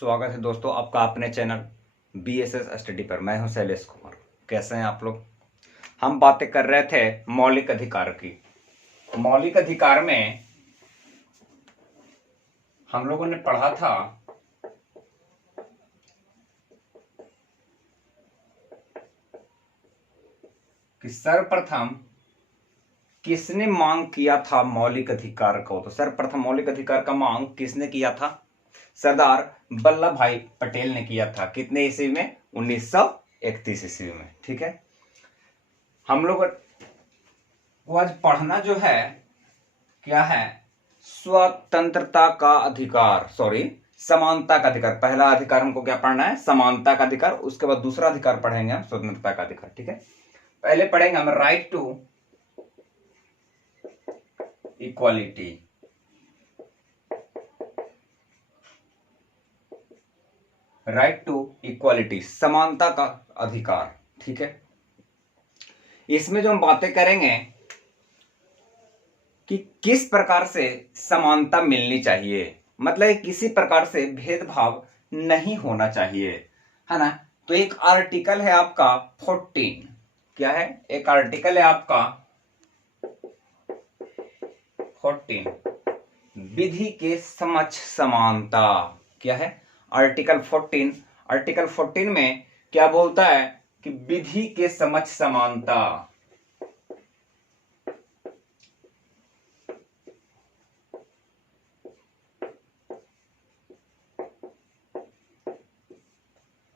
स्वागत है दोस्तों आपका अपने चैनल BSS स्टडी पर। मैं हूं शैलेश कुमार। कैसे हैं आप लोग? हम बातें कर रहे थे मौलिक अधिकार की। मौलिक अधिकार में हम लोगों ने पढ़ा था कि सर्वप्रथम किसने मांग किया था मौलिक अधिकार को। तो सर्वप्रथम मौलिक अधिकार का मांग किसने किया था? सरदार वल्लभ भाई पटेल ने किया था। कितने ईस्वी में? 1931 ईस्वी में। ठीक है, हम लोग को आज पढ़ना जो है क्या है? स्वतंत्रता का अधिकार, समानता का अधिकार। पहला अधिकार हमको क्या पढ़ना है? समानता का अधिकार। उसके बाद दूसरा अधिकार पढ़ेंगे हम स्वतंत्रता का अधिकार। ठीक है, पहले पढ़ेंगे हम right to equality. Right to equality, समानता का अधिकार। ठीक है, इसमें जो हम बातें करेंगे कि किस प्रकार से समानता मिलनी चाहिए, मतलब किसी प्रकार से भेदभाव नहीं होना चाहिए, है ना। तो एक आर्टिकल है आपका 14। क्या है? एक आर्टिकल है आपका 14, विधि के समक्ष समानता। क्या है? आर्टिकल 14। आर्टिकल 14 में क्या बोलता है कि विधि के समक्ष समानता।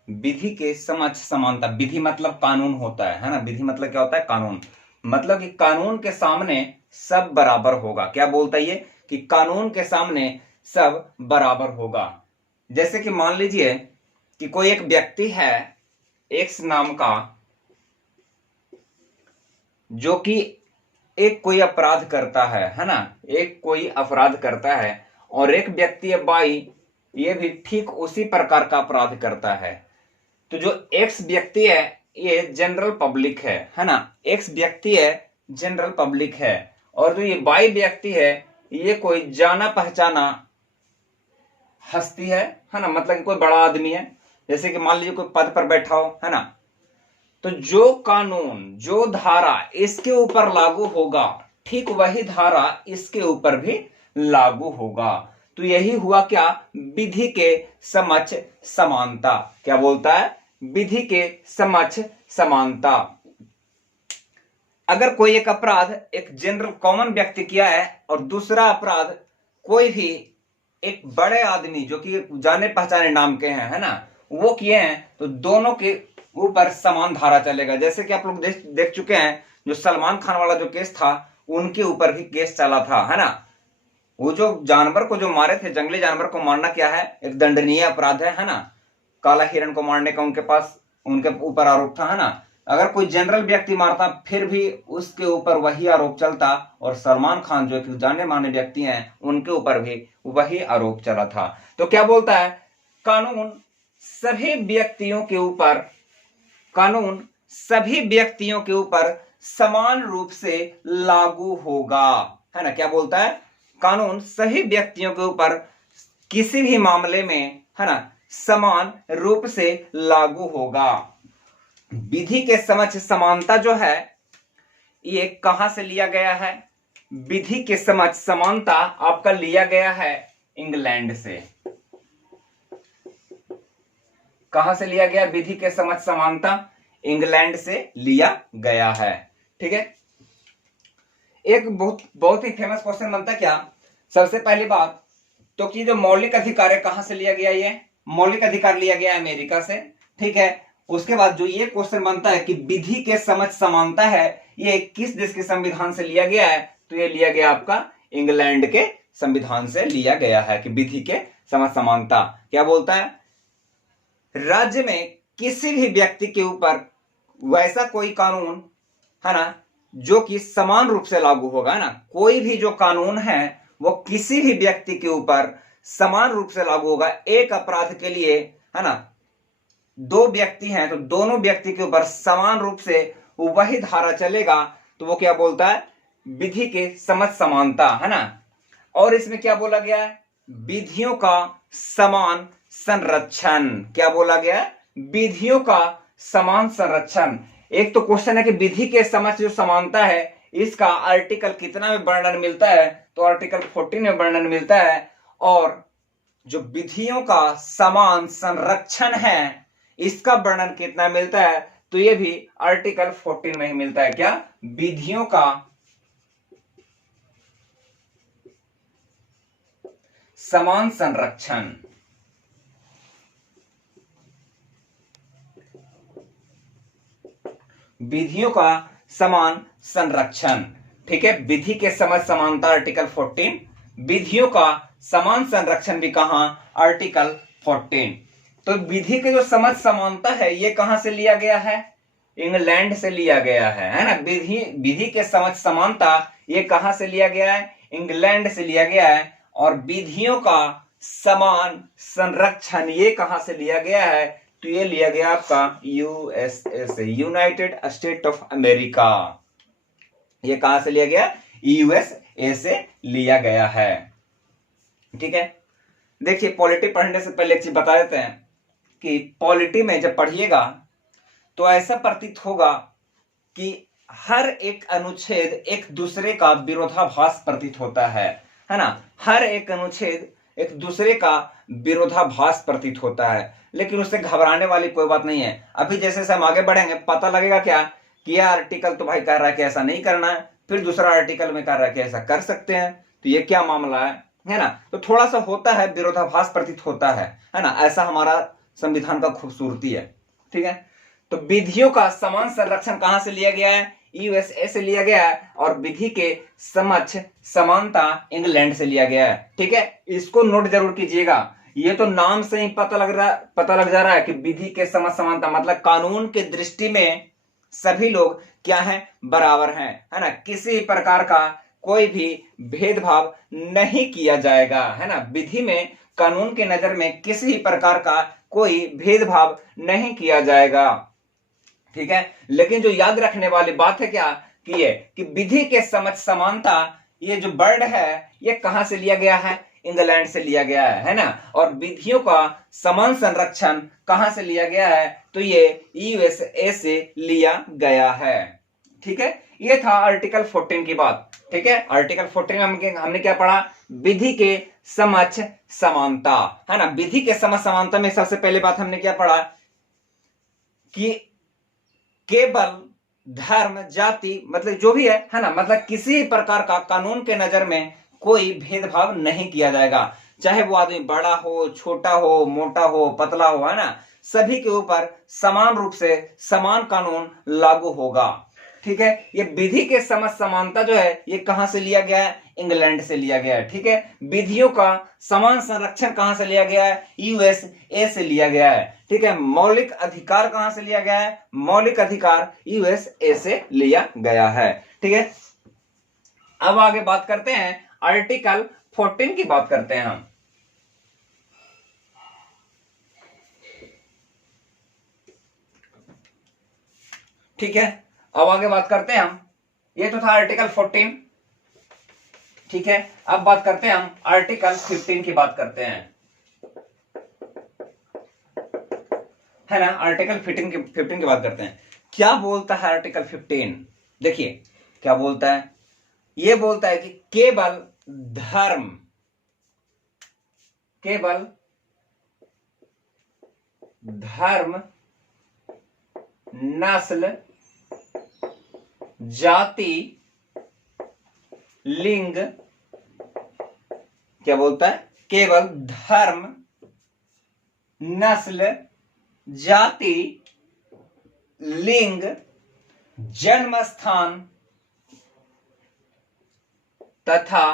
विधि के समक्ष समानता। विधि मतलब कानून होता है ना। विधि मतलब क्या होता है? कानून। मतलब कि कानून के सामने सब बराबर होगा। क्या बोलता है ये? कि कानून के सामने सब बराबर होगा। जैसे कि मान लीजिए कि कोई एक व्यक्ति है एक्स नाम का, जो कि एक कोई अपराध करता है ना। एक कोई अपराध करता है और एक व्यक्ति है वाई, ये भी ठीक उसी प्रकार का अपराध करता है। तो जो एक्स व्यक्ति है ये जनरल पब्लिक है ना। एक्स व्यक्ति है जनरल पब्लिक है, और जो ये वाई व्यक्ति है ये कोई जाना पहचाना हस्ती है ना। मतलब कि कोई बड़ा आदमी है। जैसे कि मान लीजिए कोई पद पर बैठा हो, है ना। तो जो कानून, जो धारा इसके ऊपर लागू होगा, ठीक वही धारा इसके ऊपर भी लागू होगा। तो यही हुआ क्या? विधि के समक्ष समानता। क्या बोलता है? विधि के समक्ष समानता। अगर कोई एक अपराध एक जनरल कॉमन व्यक्ति किया है और दूसरा अपराध कोई भी एक बड़े आदमी जो कि जाने पहचाने नाम के हैं, है ना, वो किए हैं, तो दोनों के ऊपर समान धारा चलेगा। जैसे कि आप लोग देख चुके हैं, जो सलमान खान वाला जो केस था उनके ऊपर भी केस चला था, है ना। वो जो जानवर को जो मारे थे, जंगली जानवर को मारना क्या है? एक दंडनीय अपराध है ना। काला हिरण को मारने का उनके ऊपर आरोप था, है ना। अगर कोई जनरल व्यक्ति मारता फिर भी उसके ऊपर वही आरोप चलता, और सलमान खान जो कि जाने माने व्यक्ति हैं उनके ऊपर भी वही आरोप चला था। तो क्या बोलता है? कानून सभी व्यक्तियों के ऊपर समान रूप से लागू होगा, है ना। क्या बोलता है? कानून सभी व्यक्तियों के ऊपर किसी भी मामले में, है ना, समान रूप से लागू होगा। विधि के समक्ष समानता जो है ये कहां से लिया गया है? विधि के समक्ष समानता आपका लिया गया है इंग्लैंड से। कहां से लिया गया? विधि के समक्ष समानता इंग्लैंड से लिया गया है। ठीक है, एक बहुत ही फेमस क्वेश्चन बनता क्या? सबसे पहली बात तो कि जो मौलिक अधिकार है कहां से लिया गया? ये मौलिक अधिकार लिया गया अमेरिका से। ठीक है, उसके बाद जो ये क्वेश्चन बनता है कि विधि के समक्ष समानता है ये किस देश के संविधान से लिया गया है? तो ये लिया गया आपका इंग्लैंड के संविधान से लिया गया है कि विधि के समक्ष समानता। क्या बोलता है? राज्य में किसी भी व्यक्ति के ऊपर वैसा कोई कानून, है ना, जो कि समान रूप से लागू होगा, है ना। कोई भी जो कानून है वो किसी भी व्यक्ति के ऊपर समान रूप से लागू होगा। एक अपराध के लिए, है ना, दो व्यक्ति हैं तो दोनों व्यक्ति के ऊपर समान रूप से वही धारा चलेगा। तो वो क्या बोलता है? विधि के समक्ष समानता, है ना। और इसमें क्या बोला गया है? विधियों का समान संरक्षण। क्या बोला गया? विधियों का समान संरक्षण। एक तो क्वेश्चन है कि विधि के समक्ष जो समानता है इसका आर्टिकल कितना में वर्णन मिलता है, तो आर्टिकल 14 में वर्णन मिलता है। और जो विधियों का समान संरक्षण है इसका वर्णन कितना मिलता है, तो ये भी आर्टिकल 14 में ही मिलता है। क्या? विधियों का समान संरक्षण। विधियों का समान संरक्षण, ठीक है। विधि के समक्ष समानता आर्टिकल 14, विधियों का समान संरक्षण भी कहां? आर्टिकल 14। तो विधि के जो समक्ष समानता है ये कहां से लिया गया है? इंग्लैंड से लिया गया है ना। विधि के समक्ष समानता ये कहां से लिया गया है? इंग्लैंड से लिया गया है। और विधियों का समान संरक्षण ये कहां से लिया गया है? तो ये लिया गया आपका यूएसए से, यूनाइटेड स्टेट ऑफ अमेरिका। ये कहां से लिया गया? यूएसए से लिया गया है, ठीक है। देखिए, पॉलिटी पढ़ने से पहले एक चीज बता देते हैं कि पॉलिटी में जब पढ़िएगा तो ऐसा प्रतीत होगा कि हर एक अनुच्छेद एक दूसरे का विरोधाभास प्रतीत होता है ना। हर एक अनुच्छेद एक दूसरे का विरोधाभास प्रतीत होता है, लेकिन उससे घबराने वाली कोई बात नहीं है। अभी जैसे हम आगे बढ़ेंगे पता लगेगा क्या कि यह आर्टिकल तो भाई कह रहा है कि ऐसा नहीं करना है, फिर दूसरा आर्टिकल में कह रहा है कि ऐसा कर सकते हैं, तो ये क्या मामला है ना। तो थोड़ा सा होता है, विरोधाभास प्रतीत होता है ना। ऐसा हमारा संविधान का खूबसूरती है, ठीक है। तो विधियों का समान संरक्षण कहां से लिया गया है? यूएसए से लिया गया है। और विधि के समक्ष समानता इंग्लैंड से लिया गया है, ठीक है। इसको नोट जरूर कीजिएगा। ये तो नाम से ही पता लग जा रहा है कि विधि के समक्ष समानता मतलब कानून के दृष्टि में सभी लोग क्या है? बराबर हैं, है ना। किसी प्रकार का कोई भी भेदभाव नहीं किया जाएगा, है ना। विधि में कानून के नजर में किसी प्रकार का कोई भेदभाव नहीं किया जाएगा, ठीक है। लेकिन जो याद रखने वाली बात है क्या कि ये कि विधि के समक्ष समानता ये जो वर्ड है ये कहां से लिया गया है? इंग्लैंड से लिया गया है ना। और विधियों का समान संरक्षण कहां से लिया गया है? तो ये यूएसए से लिया गया है, ठीक है। ये था आर्टिकल 14 की बात, ठीक है। आर्टिकल 14 में हमने क्या पढ़ा? विधि के समक्ष समानता, है ना। विधि के समक्ष समानता में सबसे पहले बात हमने क्या पढ़ा कि केवल धर्म, जाति, मतलब जो भी है ना, मतलब किसी प्रकार का कानून के नजर में कोई भेदभाव नहीं किया जाएगा। चाहे वो आदमी बड़ा हो, छोटा हो, मोटा हो, पतला हो, है ना, सभी के ऊपर समान रूप से समान कानून लागू होगा, ठीक है। ये विधि के समक्ष समानता जो है ये कहां से लिया गया है? इंग्लैंड से लिया गया है, ठीक है। विधियों का समान संरक्षण कहां से लिया गया है? यूएसए से लिया गया है, ठीक है। मौलिक अधिकार कहां से लिया गया है? मौलिक अधिकार यूएसए से लिया गया है, ठीक है। अब आगे बात करते हैं आर्टिकल 14 की बात करते हैं हम, ठीक है। अब आगे बात करते हैं हम, ये तो था आर्टिकल 14, ठीक है। अब बात करते हैं हम आर्टिकल 15 की बात करते हैं, है ना। आर्टिकल 15 की बात करते हैं। क्या बोलता है आर्टिकल 15? देखिए क्या बोलता है। ये बोलता है कि केवल धर्म, नस्ल, जाति, लिंग, क्या बोलता है? केवल धर्म, नस्ल, जाति, लिंग, जन्म स्थान तथा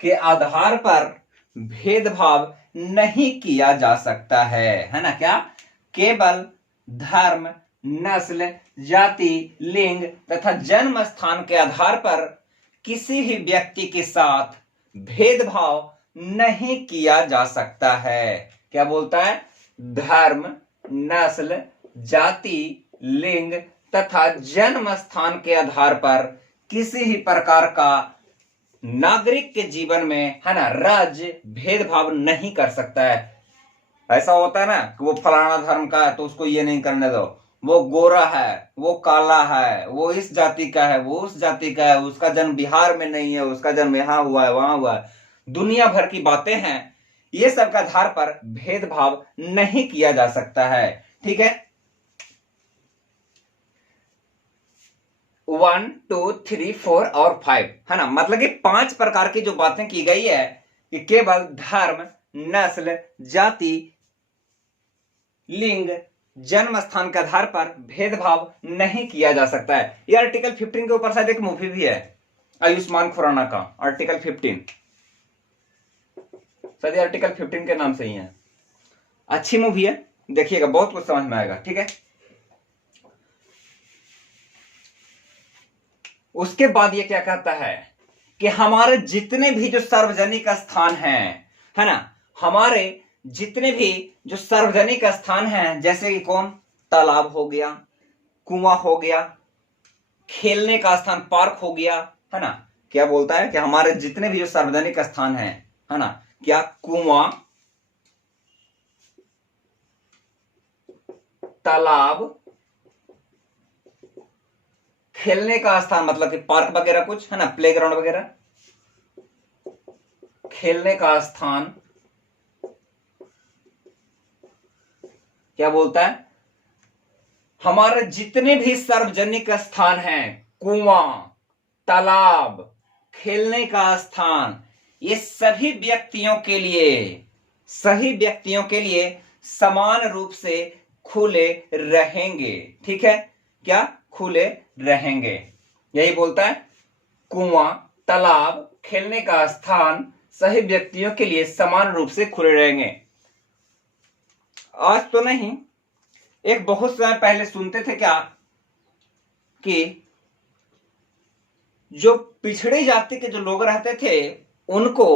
के आधार पर भेदभाव नहीं किया जा सकता है ना। क्या? केवल धर्म, नस्ल, जाति, लिंग तथा जन्म स्थान के आधार पर किसी भी व्यक्ति के साथ भेदभाव नहीं किया जा सकता है। क्या बोलता है? धर्म, नस्ल, जाति, लिंग तथा जन्म स्थान के आधार पर किसी भी प्रकार का नागरिक के जीवन में, है ना, राज्य भेदभाव नहीं कर सकता है। ऐसा होता है ना कि वो फलाना धर्म का है तो उसको ये नहीं करने दो, वो गोरा है, वो काला है, वो इस जाति का है, वो उस जाति का है, उसका जन्म बिहार में नहीं है, उसका जन्म यहाँ हुआ है, वहां हुआ है, दुनिया भर की बातें हैं। ये सब का आधार पर भेदभाव नहीं किया जा सकता है। ठीक है, 1 2 3 4 और 5, है ना, मतलब कि 5 प्रकार की जो बातें की गई है कि केवल धर्म, नस्ल, जाति, लिंग, जन्म स्थान के आधार पर भेदभाव नहीं किया जा सकता है। ये आर्टिकल 15 के ऊपर शायद एक मूवी भी है आयुष्मान खुराना का, आर्टिकल 15, शायद आर्टिकल 15 के नाम से ही है। अच्छी मूवी है, देखिएगा, बहुत कुछ समझ में आएगा। ठीक है, उसके बाद ये क्या कहता है कि हमारे जितने भी जो सार्वजनिक स्थान हैं, है ना, हमारे जितने भी जो सार्वजनिक स्थान हैं, जैसे कि कौन, तालाब हो गया, कुआं हो गया, खेलने का स्थान पार्क हो गया, है ना, क्या बोलता है कि हमारे जितने भी जो सार्वजनिक स्थान हैं, है ना, क्या कुआं, तालाब, खेलने का स्थान मतलब कि पार्क वगैरह कुछ, है ना, प्लेग्राउंड वगैरह, खेलने का स्थान, क्या बोलता है, हमारे जितने भी सार्वजनिक स्थान हैं, कुआं, तालाब, खेलने का स्थान, ये सभी व्यक्तियों के लिए समान रूप से खुले रहेंगे। ठीक है, क्या, खुले रहेंगे, यही बोलता है, कुआं, तालाब, खेलने का स्थान सभी व्यक्तियों के लिए समान रूप से खुले रहेंगे। आज तो नहीं, एक बहुत समय पहले सुनते थे क्या कि जो पिछड़ी जाति के जो लोग रहते थे उनको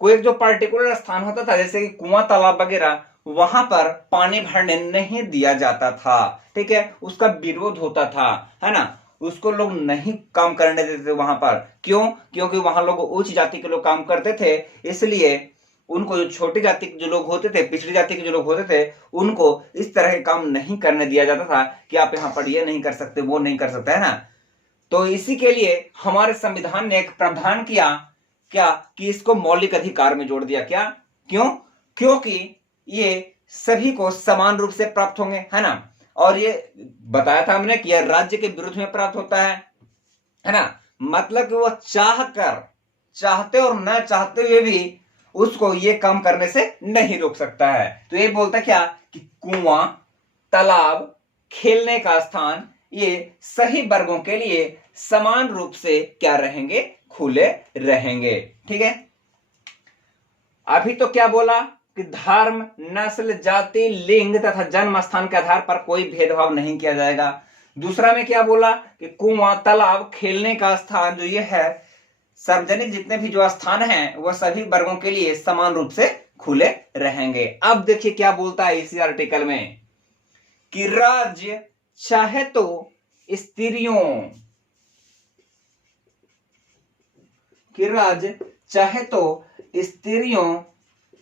कोई एक जो पर्टिकुलर स्थान होता था, जैसे कि कुआं, तालाब वगैरह, वहां पर पानी भरने नहीं दिया जाता था। ठीक है, उसका विरोध होता था, है ना, उसको लोग नहीं काम करने देते थे वहां पर। क्यों? क्योंकि वहां लोग उच्च जाति के लोग काम करते थे, इसलिए उनको जो छोटी जाति के जो लोग होते थे, पिछड़ी जाति के जो लोग होते थे, उनको इस तरह के काम नहीं करने दिया जाता था कि आप यहाँ पर ये नहीं कर सकते, वो नहीं कर सकते, है ना। तो इसी के लिए हमारे संविधान ने एक प्रावधान किया, क्या, कि इसको मौलिक अधिकार में जोड़ दिया। क्या, क्यों? क्योंकि ये सभी को समान रूप से प्राप्त होंगे, है ना, और ये बताया था हमने कि यह राज्य के विरुद्ध में प्राप्त होता है ना, मतलब कि वो चाहते और न चाहते हुए भी उसको ये काम करने से नहीं रोक सकता है। तो ये बोलता क्या कि कुआं, तालाब, खेलने का स्थान, ये सही वर्गों के लिए समान रूप से क्या रहेंगे, खुले रहेंगे। ठीक है, अभी तो क्या बोला कि धर्म, नस्ल, जाति, लिंग तथा जन्म स्थान के आधार पर कोई भेदभाव नहीं किया जाएगा। दूसरा में क्या बोला कि कुआं, तालाब, खेलने का स्थान जो ये है, सार्वजनिक जितने भी जो स्थान हैं वह सभी वर्गों के लिए समान रूप से खुले रहेंगे। अब देखिए क्या बोलता है इसी आर्टिकल में कि राज्य चाहे तो स्त्रियों,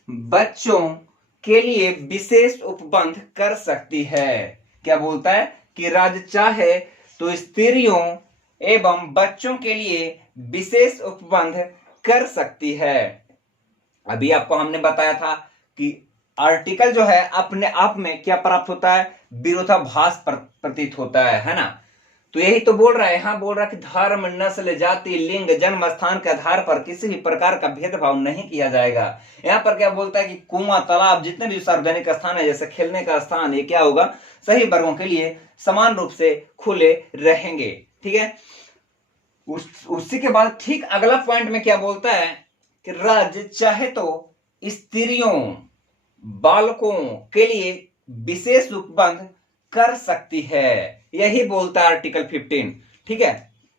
बच्चों के लिए विशेष उपबंध कर सकती है। क्या बोलता है कि राज्य चाहे तो स्त्रियों एवं बच्चों के लिए विशेष उपबंध कर सकती है। अभी आपको हमने बताया था कि आर्टिकल जो है अपने आप में क्या प्राप्त होता है, विरोधाभास प्रतीत होता है ना। तो यही तो बोल रहा है, यहां बोल रहा है कि धर्म, नस्ल, जाति, लिंग, जन्म स्थान के आधार पर किसी भी प्रकार का भेदभाव नहीं किया जाएगा। यहाँ पर क्या बोलता है कि कुआं, तालाब, जितने भी सार्वजनिक स्थान है, जैसे खेलने का स्थान, ये क्या होगा, सही वर्गों के लिए समान रूप से खुले रहेंगे। ठीक है, उसी के बाद ठीक अगला पॉइंट में क्या बोलता है कि राज्य चाहे तो स्त्रियों, बालकों के लिए विशेष उपबंध कर सकती है। यही बोलता है आर्टिकल 15। ठीक है,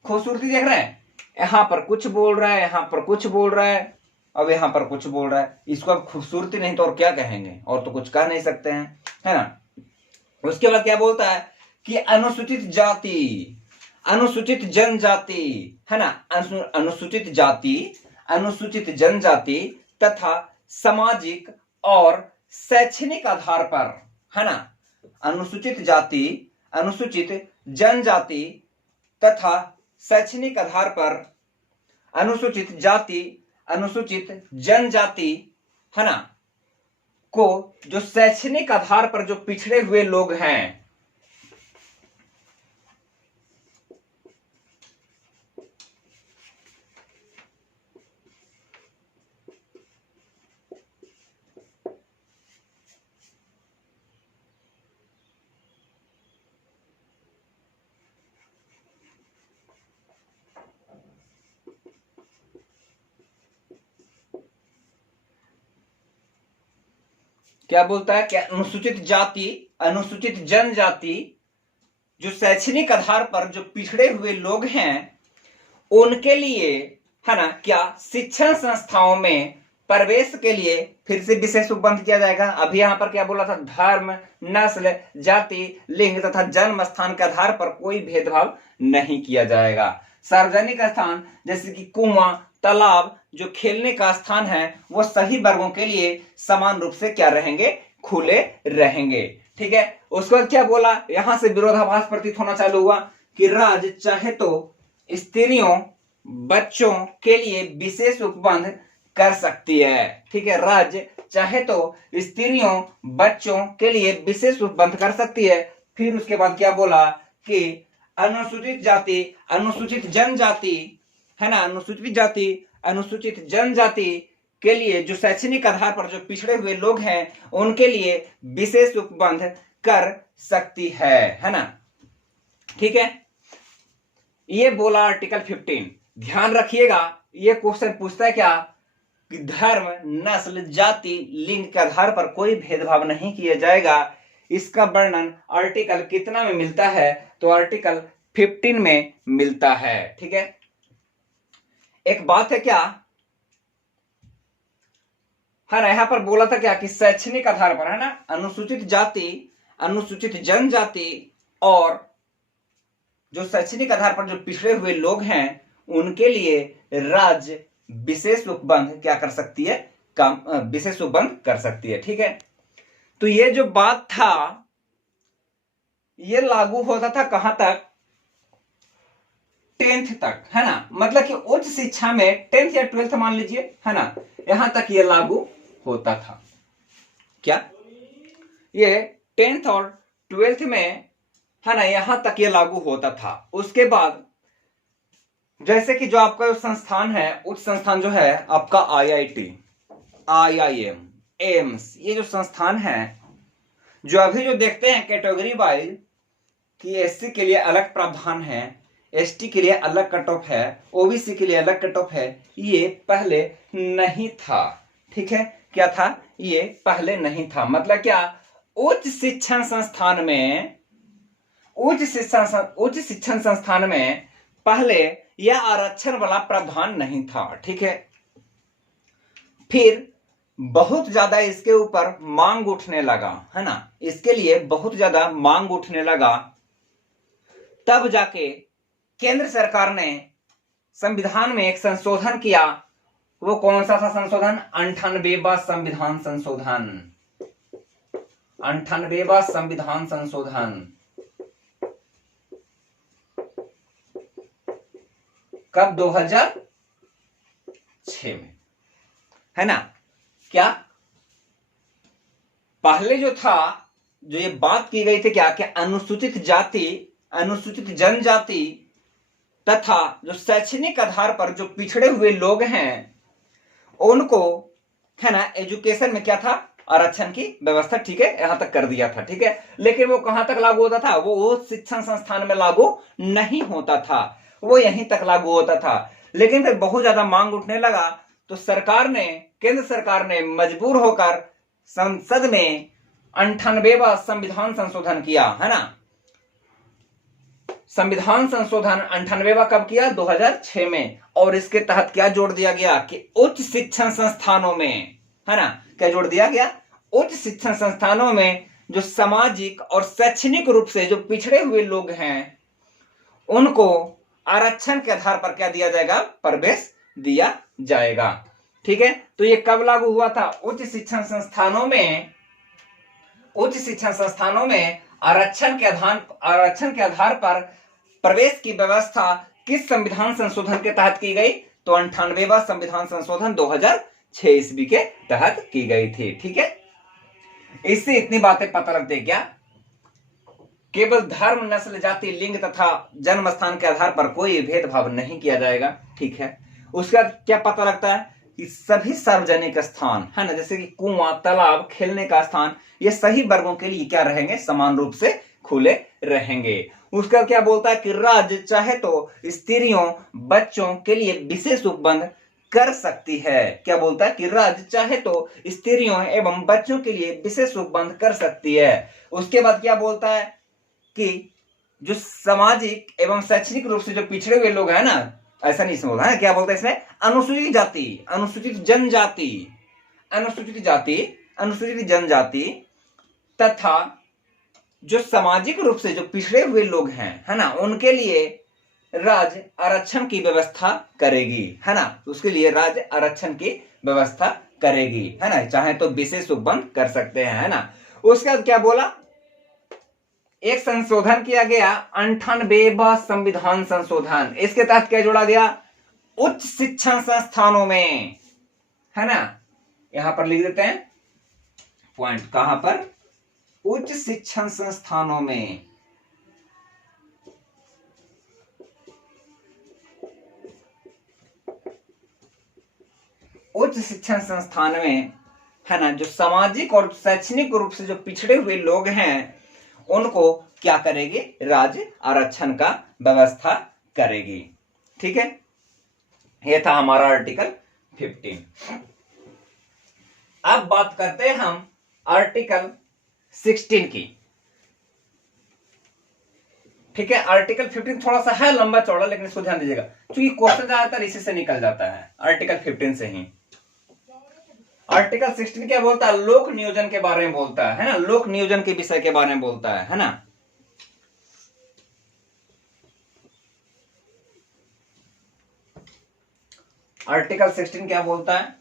खूबसूरती देख रहे हैं, यहां पर कुछ बोल रहा है, यहां पर कुछ बोल रहा है, अब यहां पर कुछ बोल रहा है। इसको अब खूबसूरती नहीं तो और क्या कहेंगे, और तो कुछ कह नहीं सकते हैं, है ना। उसके बाद क्या बोलता है कि अनुसूचित जाति, अनुसूचित जनजाति, है ना, अनुसूचित जाति, अनुसूचित जनजाति तथा सामाजिक और शैक्षणिक आधार पर, है ना, अनुसूचित जाति, अनुसूचित जनजाति तथा शैक्षणिक आधार पर, अनुसूचित जाति, अनुसूचित जनजाति, है ना, को जो शैक्षणिक आधार पर जो पिछड़े हुए लोग हैं, क्या बोलता है कि अनुसूचित जाति, अनुसूचित जनजाति जो शैक्षणिक आधार पर जो पिछड़े हुए लोग हैं उनके लिए, है ना, क्या शिक्षण संस्थाओं में प्रवेश के लिए फिर से विशेष उपबंध किया जाएगा। अभी यहां पर क्या बोला था, धर्म, नस्ल, जाति, लिंग तथा जन्म स्थान के आधार पर कोई भेदभाव नहीं किया जाएगा। सार्वजनिक स्थान जैसे कि कुआं, तालाब, जो खेलने का स्थान है वो सभी वर्गों के लिए समान रूप से क्या रहेंगे, खुले रहेंगे। ठीक है, उसके बाद क्या बोला, यहां से विरोधाभास प्रतीत होना चालू हुआ कि राज्य चाहे तो स्त्रियों, बच्चों के लिए विशेष उपबंध कर सकती है। ठीक है, राज्य चाहे तो स्त्रियों, बच्चों के लिए विशेष उपबंध कर सकती है। फिर उसके बाद क्या बोला कि अनुसूचित जाति, अनुसूचित जनजाति, है ना, अनुसूचित जाति, अनुसूचित जनजाति के लिए जो शैक्षणिक आधार पर जो पिछड़े हुए लोग हैं उनके लिए विशेष उपबंध कर सकती है ना। ठीक है, ये बोला आर्टिकल 15। ध्यान रखिएगा, ये क्वेश्चन पूछता है क्या कि धर्म, नस्ल, जाति, लिंग के आधार पर कोई भेदभाव नहीं किया जाएगा। इसका वर्णन आर्टिकल कितना में मिलता है, तो आर्टिकल 15 में मिलता है। ठीक है, एक बात है क्या, है ना, यहां पर बोला था क्या कि शैक्षणिक आधार पर, है ना, अनुसूचित जाति, अनुसूचित जनजाति और जो शैक्षणिक आधार पर जो पिछड़े हुए लोग हैं उनके लिए राज्य विशेष उपबंध क्या कर सकती है, काम विशेष उपबंध कर सकती है। ठीक है, तो ये जो बात था ये लागू होता था कहां तक, 10th तक, है ना, मतलब कि उच्च शिक्षा में 10th या 12th मान लीजिए, है ना, यहां तक ये लागू होता था। क्या ये 10th और 12th में, है ना, यहां तक ये लागू होता था। उसके बाद जैसे कि जो आपका जो संस्थान है, उच्च संस्थान जो है आपका IIT, IIM, एम्स, ये जो संस्थान है जो अभी जो देखते हैं कैटेगरी वाइज कि SC के लिए अलग प्रावधान है, ST के लिए अलग कट ऑफ है, OBC के लिए अलग कट ऑफ है, ये पहले नहीं था। ठीक है, क्या था, ये पहले नहीं था। मतलब क्या, उच्च शिक्षण संस्थान में, उच्च शिक्षण संस्थान में पहले यह आरक्षण वाला प्रावधान नहीं था। ठीक है, फिर बहुत ज्यादा इसके ऊपर मांग उठने लगा, है ना, इसके लिए बहुत ज्यादा मांग उठने लगा, तब जाके केंद्र सरकार ने संविधान में एक संशोधन किया। वो कौन सा था संशोधन, 98वां संविधान संशोधन, 98वां संविधान संशोधन। कब, 2006 में, है ना। क्या पहले जो था, जो ये बात की गई थी क्या कि अनुसूचित जाति, अनुसूचित जनजाति तथा जो शैक्षणिक आधार पर जो पिछड़े हुए लोग हैं उनको, है ना, एजुकेशन में क्या था, आरक्षण की व्यवस्था, ठीक है, यहां तक कर दिया था। ठीक है, लेकिन वो कहां तक लागू होता था, वो शिक्षण संस्थान में लागू नहीं होता था, वो यहीं तक लागू होता था। लेकिन फिर बहुत ज्यादा मांग उठने लगा तो सरकार ने, केंद्र सरकार ने मजबूर होकर संसद में 98वां संविधान संशोधन किया, है ना। संविधान संशोधन 98वां कब किया, 2006 में। और इसके तहत क्या जोड़ दिया गया कि उच्च शिक्षण संस्थानों में, है ना, क्या जोड़ दिया गया, उच्च शिक्षण संस्थानों में जो सामाजिक और शैक्षणिक रूप से जो पिछड़े हुए लोग हैं उनको आरक्षण के आधार पर क्या दिया जाएगा, प्रवेश दिया जाएगा। ठीक है, तो ये कब लागू हुआ था? उच्च शिक्षण संस्थानों में आरक्षण के आधार पर प्रवेश की व्यवस्था किस संविधान संशोधन के तहत की गई? तो 98वां संविधान संशोधन 2006 ईस्वी के तहत की गई थी। ठीक है, इससे इतनी बातें पता लगती है क्या? केवल धर्म, नस्ल, जाति, लिंग तथा जन्म स्थान के आधार पर कोई भेदभाव नहीं किया जाएगा। ठीक है, उसका क्या पता लगता है कि सभी सार्वजनिक स्थान है ना, जैसे कि कुआं, तालाब, खेलने का स्थान, ये सही वर्गों के लिए क्या रहेंगे, समान रूप से खुले रहेंगे। उसका क्या बोलता है कि राज्य चाहे तो स्त्रियों, बच्चों के लिए विशेष उपबंध कर सकती है। क्या बोलता है कि राज्य चाहे तो स्त्रियों एवं बच्चों के लिए विशेष उपबंध कर सकती है। उसके बाद क्या बोलता है कि जो सामाजिक एवं शैक्षणिक रूप से जो पिछड़े हुए लोग हैं ना, ऐसा नहीं समझ है, क्या बोलते हैं इसमें, अनुसूचित जाति, अनुसूचित जनजाति, अनुसूचित जनजाति तथा जो सामाजिक रूप से जो पिछड़े हुए लोग हैं है ना, उनके लिए राज्य आरक्षण की व्यवस्था करेगी। है ना, उसके लिए राज्य आरक्षण की व्यवस्था करेगी। है ना, चाहे तो विशेष उपबंध कर सकते हैं। है ना, उसके बाद क्या बोला, एक संशोधन किया गया 98वां संविधान संशोधन। इसके तहत क्या जोड़ा गया, उच्च शिक्षण संस्थानों में। है ना, यहां पर लिख देते हैं पॉइंट, कहां पर, उच्च शिक्षण संस्थानों में। उच्च शिक्षण संस्थान में है ना, जो सामाजिक और शैक्षणिक रूप से जो पिछड़े हुए लोग हैं उनको क्या करेगी, राज्य आरक्षण का व्यवस्था करेगी। ठीक है, यह था हमारा आर्टिकल 15। अब बात करते हैं हम आर्टिकल 16 की। ठीक है, आर्टिकल 15 थोड़ा सा है लंबा चौड़ा, लेकिन इसको ध्यान दीजिएगा क्योंकि क्वेश्चन ज्यादातर इसी से निकल जाता है, आर्टिकल 15 से ही। आर्टिकल 16 क्या बोलता है, लोक नियोजन के बारे में बोलता है ना, लोक नियोजन के विषय के बारे में बोलता है ना। आर्टिकल 16 क्या बोलता है,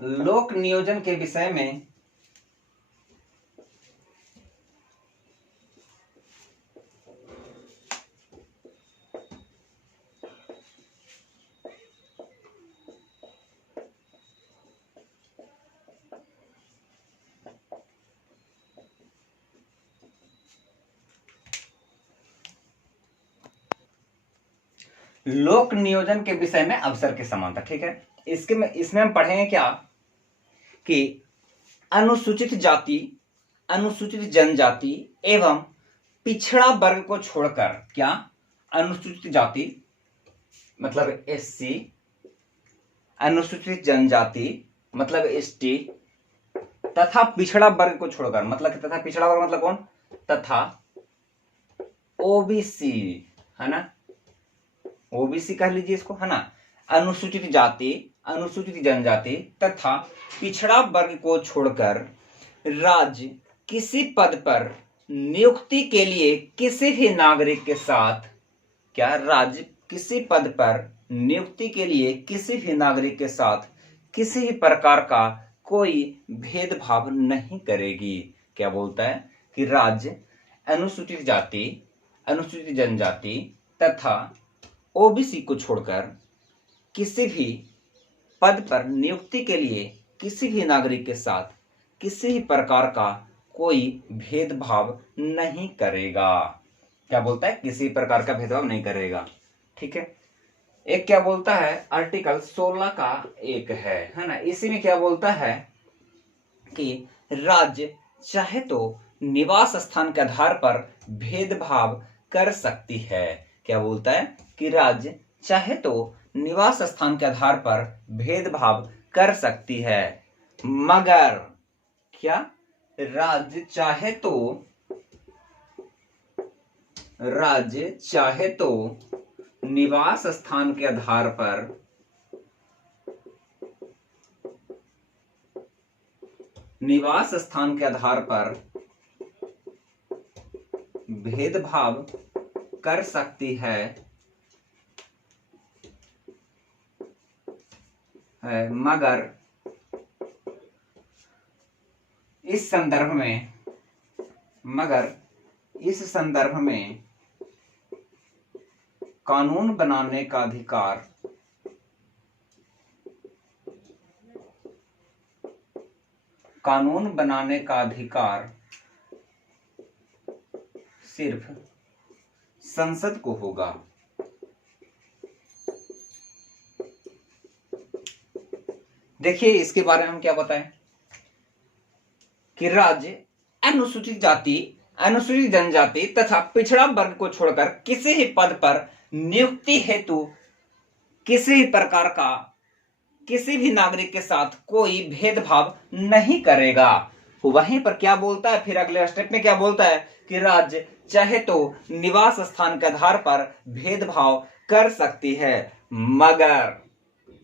लोक नियोजन के विषय में लोक नियोजन के विषय में अवसर के समानता। ठीक है, इसमें हम पढ़ेंगे क्या कि अनुसूचित जाति, अनुसूचित जनजाति एवं पिछड़ा वर्ग को छोड़कर, क्या, अनुसूचित जाति मतलब एससी, अनुसूचित जनजाति मतलब एसटी तथा पिछड़ा वर्ग को छोड़कर, मतलब तथा पिछड़ा वर्ग मतलब कौन, तथा ओबीसी, है ना, ओबीसी कह लीजिए इसको, है ना, अनुसूचित जाति, अनुसूचित जनजाति तथा पिछड़ा वर्ग को छोड़कर राज्य किसी पद पर नियुक्ति के लिए किसी भी नागरिक के साथ, क्या, राज्य किसी पद पर नियुक्ति के लिए किसी भी नागरिक के साथ किसी भी प्रकार का कोई भेदभाव नहीं करेगी। क्या बोलता है कि राज्य अनुसूचित जाति, अनुसूचित जनजाति तथा ओबीसी को छोड़कर किसी भी पद पर नियुक्ति के लिए किसी भी नागरिक के साथ किसी भी प्रकार का कोई भेदभाव नहीं करेगा। क्या बोलता है, किसी प्रकार का भेदभाव नहीं करेगा। ठीक है, एक क्या बोलता है, आर्टिकल 16 का एक है ना, इसी में क्या बोलता है कि राज्य चाहे तो निवास स्थान के आधार पर भेदभाव कर सकती है। क्या बोलता है कि राज्य चाहे तो निवास स्थान के आधार पर भेदभाव कर सकती है, मगर क्या, राज्य चाहे तो निवास स्थान के आधार पर भेदभाव कर सकती है मगर इस संदर्भ में कानून बनाने का अधिकार सिर्फ संसद को होगा। देखिए इसके बारे में हम क्या बताएं कि राज्य अनुसूचित जाति, अनुसूचित जनजाति तथा पिछड़ा वर्ग को छोड़कर किसी भी पद पर नियुक्ति हेतु किसी भी प्रकार का किसी भी नागरिक के साथ कोई भेदभाव नहीं करेगा। वहीं पर क्या बोलता है, फिर अगले स्टेप में क्या बोलता है कि राज्य चाहे तो निवास स्थान के आधार पर भेदभाव कर सकती है, मगर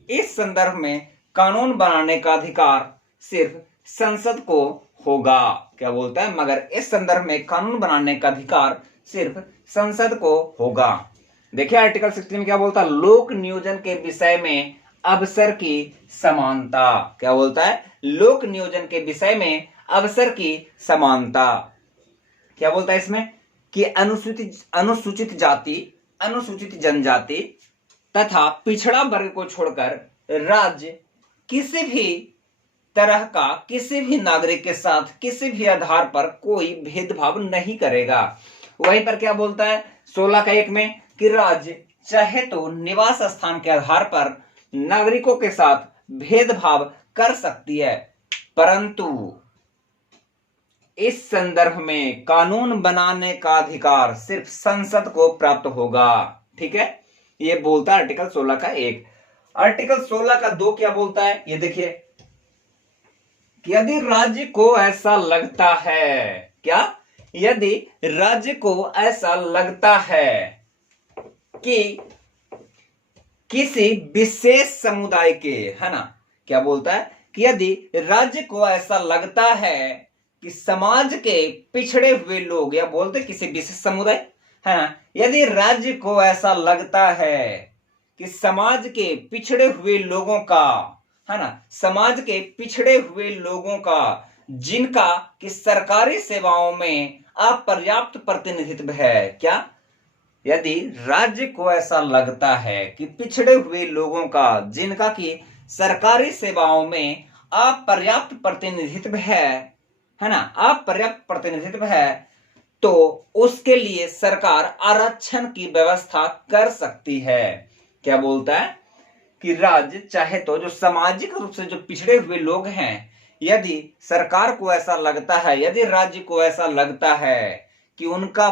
इस संदर्भ में कानून बनाने का अधिकार सिर्फ संसद को होगा। क्या बोलता है, मगर इस संदर्भ में कानून बनाने का अधिकार सिर्फ संसद को होगा। देखिए आर्टिकल 16 में क्या बोलता है, लोक नियोजन के विषय में अवसर की समानता। क्या बोलता है, लोक नियोजन के विषय में अवसर की समानता। क्या बोलता है इसमें कि अनुसूचित जाति, अनुसूचित जनजाति तथा पिछड़ा वर्ग को छोड़कर राज्य किसी भी तरह का किसी भी नागरिक के साथ किसी भी आधार पर कोई भेदभाव नहीं करेगा। वहीं पर क्या बोलता है 16 का 1 में कि राज्य चाहे तो निवास स्थान के आधार पर नागरिकों के साथ भेदभाव कर सकती है, परंतु इस संदर्भ में कानून बनाने का अधिकार सिर्फ संसद को प्राप्त होगा। ठीक है, ये बोलता है आर्टिकल 16 का 1। आर्टिकल 16 का 2 क्या बोलता है, ये देखिए कि यदि राज्य को ऐसा लगता है, क्या, यदि राज्य को ऐसा लगता है कि किसी विशेष समुदाय के, है ना, क्या बोलता है कि यदि राज्य को ऐसा लगता है कि समाज के पिछड़े हुए लोग, या बोलते किसी विशेष समुदाय, है ना, यदि राज्य को ऐसा लगता है कि समाज के पिछड़े हुए लोगों का, है ना, समाज के पिछड़े हुए लोगों का जिनका कि सरकारी सेवाओं में अपर्याप्त प्रतिनिधित्व है, क्या, यदि राज्य को ऐसा लगता है कि पिछड़े हुए लोगों का जिनका कि सरकारी सेवाओं में अपर्याप्त प्रतिनिधित्व है ना, अपर्याप्त प्रतिनिधित्व है, तो उसके लिए सरकार आरक्षण की व्यवस्था कर सकती है। क्या बोलता है कि राज्य चाहे तो जो सामाजिक रूप से जो पिछड़े हुए लोग हैं, यदि सरकार को ऐसा लगता है, यदि राज्य को ऐसा लगता है कि उनका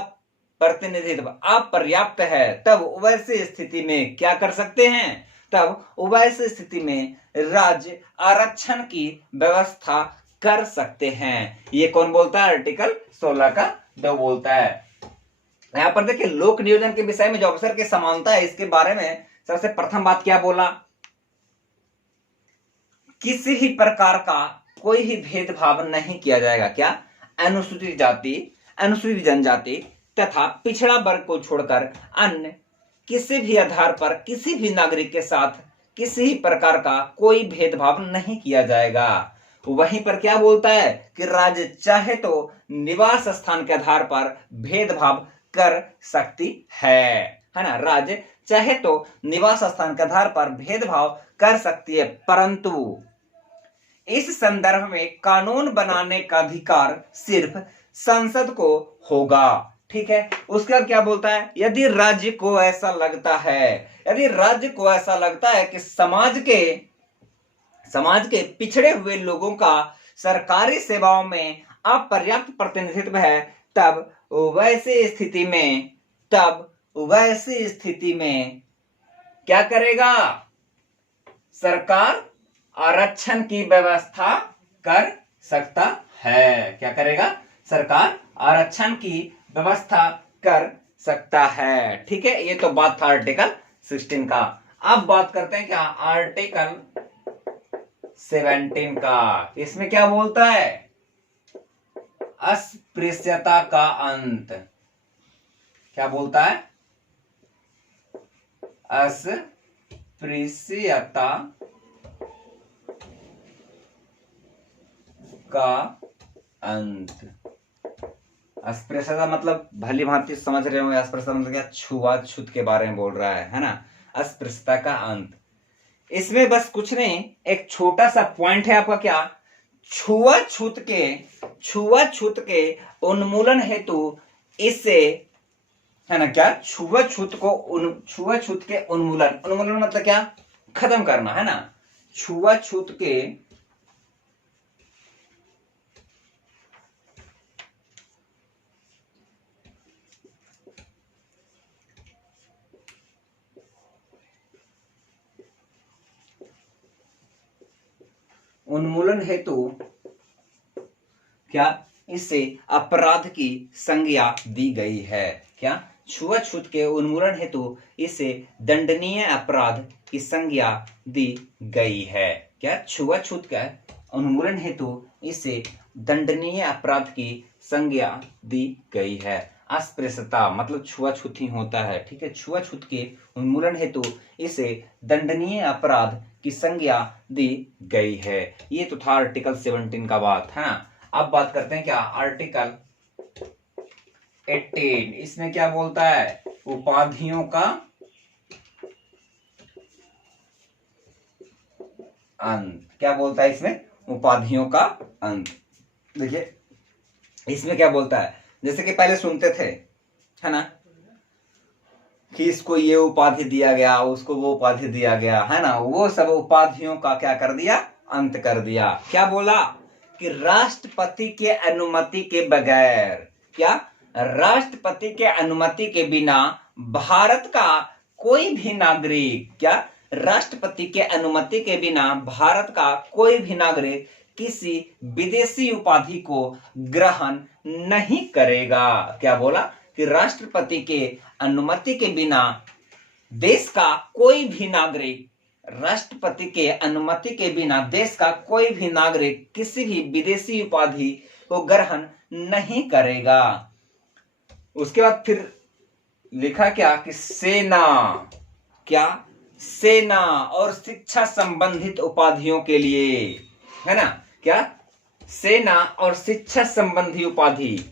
प्रतिनिधित्व अपर्याप्त है, तब वैसी स्थिति में क्या कर सकते हैं, तब वैसी स्थिति में राज्य आरक्षण की व्यवस्था कर सकते हैं। ये कौन बोलता है, आर्टिकल 16 का 2 बोलता है। यहां पर देखिए लोक नियोजन के विषय में जो अवसर की समानता है, इसके बारे में सबसे प्रथम बात क्या बोला, किसी भी प्रकार का कोई भी भेदभाव नहीं किया जाएगा। क्या, अनुसूचित जाति, अनुसूचित जनजाति तथा पिछड़ा वर्ग को छोड़कर अन्य किसी भी आधार पर किसी भी नागरिक के साथ किसी भी प्रकार का कोई भेदभाव नहीं किया जाएगा। वहीं पर क्या बोलता है कि राज्य चाहे तो निवास स्थान के आधार पर भेदभाव कर सकती है ना, राज्य चाहे तो निवास स्थान के आधार पर भेदभाव कर सकती है, परंतु इस संदर्भ में कानून बनाने का अधिकार सिर्फ संसद को होगा। ठीक है, उसके बाद क्या बोलता है, यदि राज्य को ऐसा लगता है, यदि राज्य को ऐसा लगता है कि समाज के पिछड़े हुए लोगों का सरकारी सेवाओं में अपर्याप्त प्रतिनिधित्व है, तब वैसी स्थिति में क्या करेगा, सरकार आरक्षण की व्यवस्था कर सकता है। क्या करेगा, सरकार आरक्षण की व्यवस्था कर सकता है। ठीक है, ये तो बात था आर्टिकल 16 का। अब बात करते हैं क्या, आर्टिकल 17 का। इसमें क्या बोलता है, अस्पृश्यता का अंत। क्या बोलता है? अस्पृश्यता का अंत। अस्पृश्यता मतलब भली भांति समझ रहे हो, अस्पृश्यता मतलब क्या? छुआछूत के बारे में बोल रहा है ना, अस्पृश्यता का अंत। इसमें बस कुछ नहीं, एक छोटा सा पॉइंट है आपका, क्या? छुआछूत के उन्मूलन हेतु इससे, है ना, क्या? छुआछूत के उन्मूलन मतलब क्या? खत्म करना, है ना। छुआछूत के उन्मूलन हेतु क्या? इससे अपराध की संज्ञा दी गई है। क्या? छुआछूत के उन्मूलन हेतु इसे दंडनीय अपराध की संज्ञा दी गई है। क्या? छुआछूत का उन्मूलन हेतु इसे दंडनीय अपराध की संज्ञा दी गई है। अस्पृश्यता मतलब छुआछूत ही होता है, ठीक है। छुआछूत के उन्मूलन हेतु इसे दंडनीय अपराध की संज्ञा दी गई है। ये तो था आर्टिकल 17 का बात, है ना। अब बात करते हैं क्या? आर्टिकल 18। इसमें क्या बोलता है? उपाधियों का अंत। क्या बोलता है इसमें? उपाधियों का अंत। देखिए इसमें क्या बोलता है, जैसे कि पहले सुनते थे, है ना, कि इसको ये उपाधि दिया गया, उसको वो उपाधि दिया गया, है ना। वो सब उपाधियों का क्या कर दिया? अंत कर दिया। क्या बोला? कि राष्ट्रपति के अनुमति के बगैर, क्या? राष्ट्रपति के अनुमति के बिना भारत का कोई भी नागरिक, क्या? राष्ट्रपति के अनुमति के बिना भारत का कोई भी नागरिक किसी विदेशी उपाधि को ग्रहण नहीं करेगा। क्या बोला? कि राष्ट्रपति के अनुमति के बिना देश का कोई भी नागरिक, राष्ट्रपति के अनुमति के बिना देश का कोई भी नागरिक किसी भी विदेशी उपाधि को ग्रहण नहीं करेगा। उसके बाद फिर लिखा क्या? कि सेना, क्या? सेना और शिक्षा संबंधित उपाधियों के लिए, है ना। क्या? सेना और शिक्षा संबंधी उपाधि।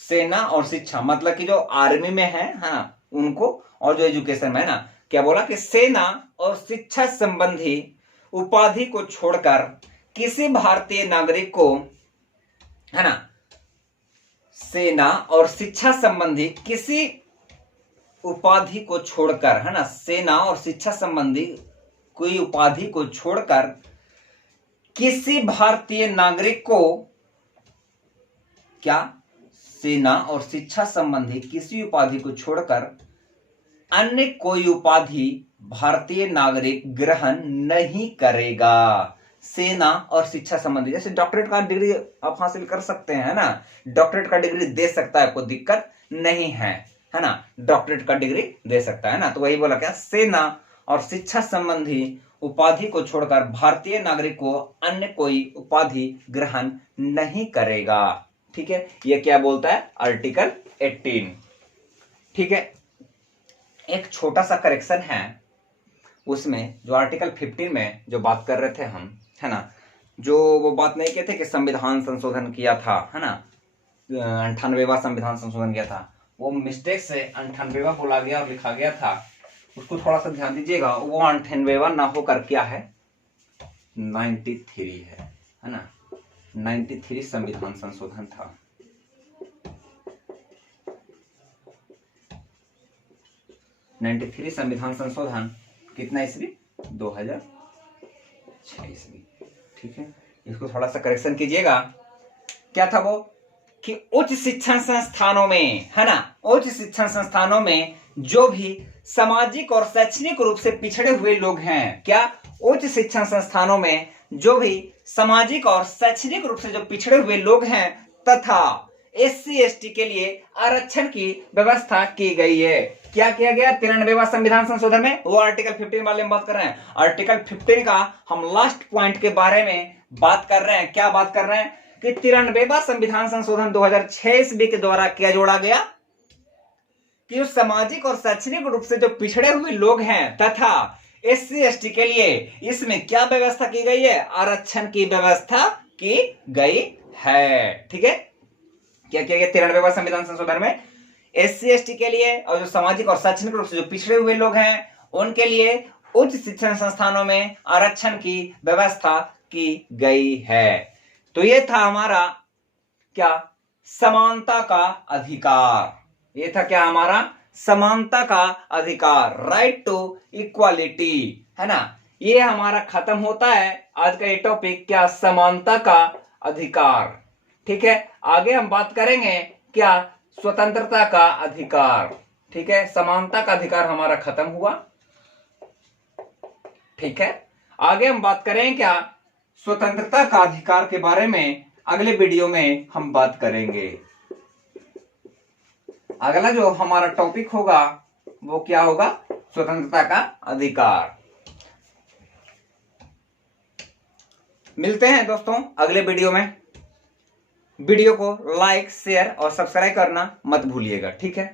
सेना और शिक्षा मतलब कि जो आर्मी में है, हाँ, उनको, और जो एजुकेशन में है ना। क्या बोला? कि सेना और शिक्षा संबंधी उपाधि को छोड़कर किसी भारतीय नागरिक को, है ना, सेना और शिक्षा संबंधी किसी उपाधि को छोड़कर, है ना, सेना और शिक्षा संबंधी कोई उपाधि को छोड़कर किसी भारतीय नागरिक को, क्या? सेना और शिक्षा संबंधी किसी उपाधि को छोड़कर अन्य कोई उपाधि भारतीय नागरिक ग्रहण नहीं करेगा। सेना और शिक्षा संबंधी, जैसे डॉक्टरेट का डिग्री आप हासिल कर सकते हैं, ना, डॉक्टरेट का डिग्री दे सकता है, कोई दिक्कत नहीं है, है ना, डॉक्टरेट का डिग्री दे सकता है ना। तो वही बोला क्या? सेना और शिक्षा संबंधी उपाधि को छोड़कर भारतीय नागरिक को अन्य कोई उपाधि ग्रहण नहीं करेगा। ठीक है, ये क्या बोलता है? आर्टिकल 18। ठीक है, एक छोटा सा करेक्शन है उसमें, जो आर्टिकल 15 में जो बात कर रहे थे हम, है ना, जो वो बात नहीं कहते कि संविधान संशोधन किया था, है ना, 98वां संविधान संशोधन किया था, वो मिस्टेक से 98वां बोला गया और लिखा गया था, उसको थोड़ा सा ध्यान दीजिएगा। वो 98वां ना होकर क्या है? 93 है ना, 93 संविधान संशोधन था। संविधान संशोधन कितना ईस्वी? 2006 ईस्वी। ठीक है, इसको थोड़ा सा करेक्शन कीजिएगा। क्या था वो? कि उच्च शिक्षण संस्थानों में, है ना, उच्च शिक्षण संस्थानों में जो भी सामाजिक और शैक्षणिक रूप से पिछड़े हुए लोग हैं, क्या? उच्च शिक्षण संस्थानों में जो भी सामाजिक और शैक्षणिक रूप से जो पिछड़े हुए लोग हैं तथा SC ST के लिए आरक्षण की व्यवस्था की गई है। क्या किया गया? 93वां संविधान संशोधन में, वो आर्टिकल 15 वाले में बात कर रहे हैं। आर्टिकल 15 का हम लास्ट पॉइंट के बारे में बात कर रहे हैं। क्या बात कर रहे हैं? कि 93वां संविधान संशोधन 2006 ईस्वी के द्वारा क्या जोड़ा गया? कि जो सामाजिक और शैक्षणिक रूप से जो पिछड़े हुए लोग हैं तथा SC ST के लिए इसमें क्या व्यवस्था की गई है, आरक्षण की व्यवस्था की गई है। ठीक है, क्या किया गया 93वां संविधान संशोधन में SC ST के लिए और जो सामाजिक और शैक्षणिक रूप से जो पिछड़े हुए लोग हैं उनके लिए उच्च शिक्षण संस्थानों में आरक्षण की व्यवस्था की गई है। तो ये था हमारा क्या, समानता का अधिकार। ये था क्या हमारा, समानता का अधिकार, राइट टू इक्वालिटी, है ना। ये हमारा खत्म होता है आज का ये टॉपिक, क्या, समानता का अधिकार। ठीक है, आगे हम बात करेंगे क्या, स्वतंत्रता का अधिकार। ठीक है, समानता का अधिकार हमारा खत्म हुआ। ठीक है, आगे हम बात करें क्या, स्वतंत्रता का अधिकार के बारे में अगले वीडियो में हम बात करेंगे। अगला जो हमारा टॉपिक होगा वो क्या होगा, स्वतंत्रता का अधिकार। मिलते हैं दोस्तों अगले वीडियो में। वीडियो को लाइक, शेयर और सब्सक्राइब करना मत भूलिएगा। ठीक है।